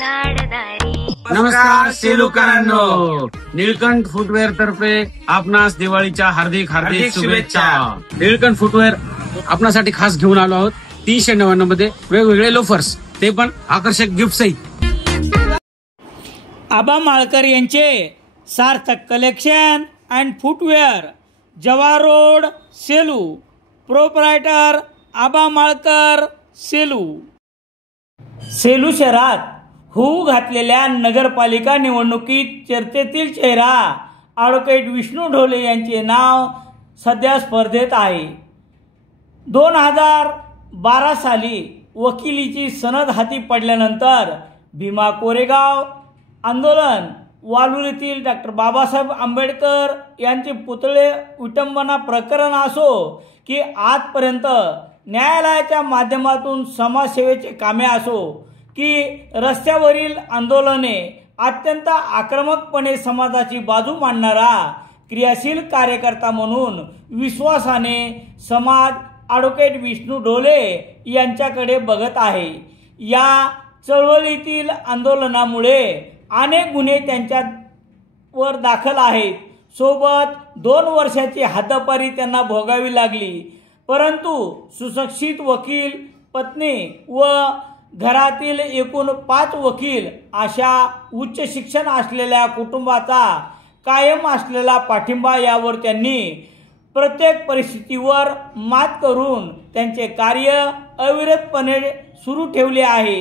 नमस्कार सेलूकरांनो, निळकंठ फुटवेअर तर्फे आपणास दिवाळीच्या हार्दिक हार्दिक शुभेच्छा। निळकंठ फुटवेअर आपणासाठी खास घेऊन आलो आहोत 399 मध्ये वेगवेगळे लोफर्स, ते पण आकर्षक गिफ्ट सहित। आबा माळकर यांचे Sarthak collection and footwear, Jawahar road, Selu. Proprietor Aba Malkar, Selu. Selu शहरात होऊ घातलेल्या नगरपालिका निवडणुकीत चर्चेतील चेहरा ॲडव्होकेट विष्णू ढोले यांचे नाव सध्या स्पर्धेत आहे। 2012 साली वकिलीची सनद हाती पडल्यानंतर भीमा कोरेगाव आंदोलन, वालूर येथील डॉक्टर बाबासाहेब आंबेडकर यांचे पुतळे विटंबना प्रकरण असो की आजपर्यंत न्यायालयाच्या माध्यमातून समाजसेवेचे कामे असो की रस्त्यावरील आंदोलने, अत्यंत आक्रमकपणे समाजाची बाजू मांडणारा क्रियाशील कार्यकर्ता म्हणून विश्वासाने समाज ॲडव्होकेट विष्णू ढोले यांच्याकडे बघत आहे। या चळवळीतील आंदोलनामुळे अनेक गुन्हे त्यांच्यावर दाखल आहेत। सोबत 2 वर्षाची हद्दपारी त्यांना भोगावी लागली, परंतु सुशिक्षित वकील पत्नी व घरातील एकूण 5 वकील अशा उच्च शिक्षण असलेल्या कुटुंबाचा कायम असलेला पाठिंबा यावर त्यांनी प्रत्येक परिस्थितीवर मात करून त्यांचे कार्य अविरतपणे सुरू ठेवले आहे।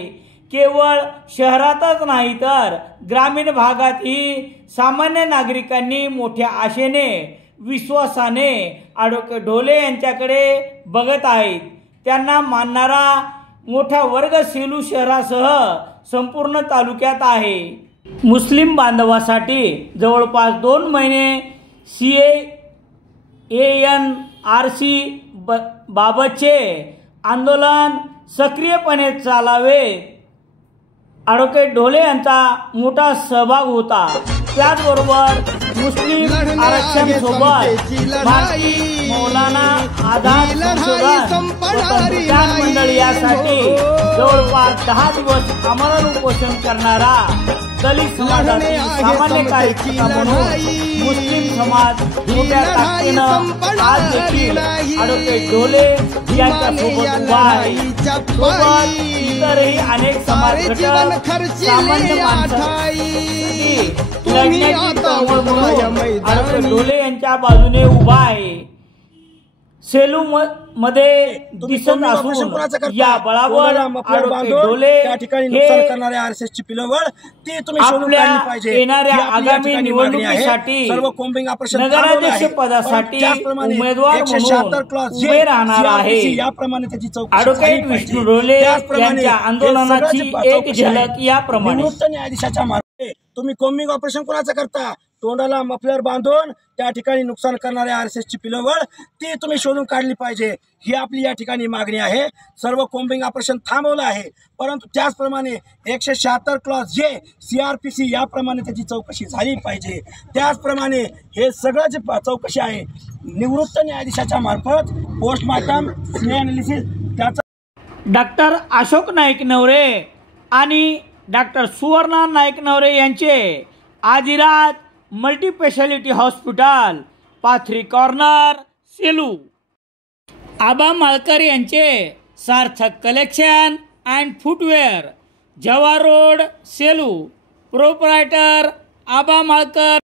केवळ शहरातच नाही तर ग्रामीण भागातही सामान्य नागरिकांनी मोठ्या आशेने, विश्वासाने ॲडव्होकेट ढोले यांच्याकडे बघत आहेत। त्यांना मानणारा मोठा वर्ग सेलू शहरासह संपूर्ण तालुक्यात आहे। मुस्लिम बांधवासाठी जवळपास 2 महिने CANRC बाबतचे आंदोलन सक्रियपणे चालावे ॲडव्होकेट ढोले यांचा मोठा सहभाग होता। त्याचबरोबर मुस्लिम आरक्षण सोबत मौलाना आझाद संशोधन मंडळ यासाठी जवळपास 10 दिवस आमरण उपोषण करणारा दलित समाजातील सामान्य कार्यकर्ता म्हणून मुस्लिम समाज मोठ्या ताकदीनं आज देखील ॲडव्होकेट ढोले यांच्या सोबत उभा आहे। सोबत इतरही अनेक समाज घटक सामान्य माणसांसाठी लढण्याची चळवळ म्हणून ॲडव्होकेट ढोले यांच्या बाजूने उभा आहे। सेलू मध्ये दिसत असून या बळावर ॲडव्होकेट ढोले येणाऱ्या आगामी निवडणुकीसाठी नगराध्यक्ष पदासाठी उमेदवार म्हणून उभे राहणार आहे। ॲडव्होकेट विष्णू ढोले यांच्या आंदोलनाची एक झलक याप्रमाणे। तुम्ही कोम्बिंग ऑपरेशन कोणाचं करता? तोंडाला मफलर बांधून त्या ठिकाणी नुकसान करणाऱ्या RSSची पिलवळ ती तुम्ही शोधून काढली पाहिजे, ही आपली या ठिकाणी मागणी आहे। सर्व कोम्बिंग ऑपरेशन थांबवलं आहे, परंतु त्याचप्रमाणे 176 क्लॉज जे CRPC याप्रमाणे त्याची चौकशी झाली पाहिजे। त्याचप्रमाणे हे सगळं जे चौकशी आहे निवृत्त न्यायाधीशाच्या मार्फत पोस्टमार्टम एनालिसिस त्याचा डॉक्टर अशोक नाईक नवरे आणि डॉक्टर सुवर्णा नाईक नवरे यांचे Adiraj multispeciality hospital, Pathri corner, Selu. Aba Malkar यांचे Sarthak collection and footwear, Jawahar road, Selu. Proprietor Aba Malkar.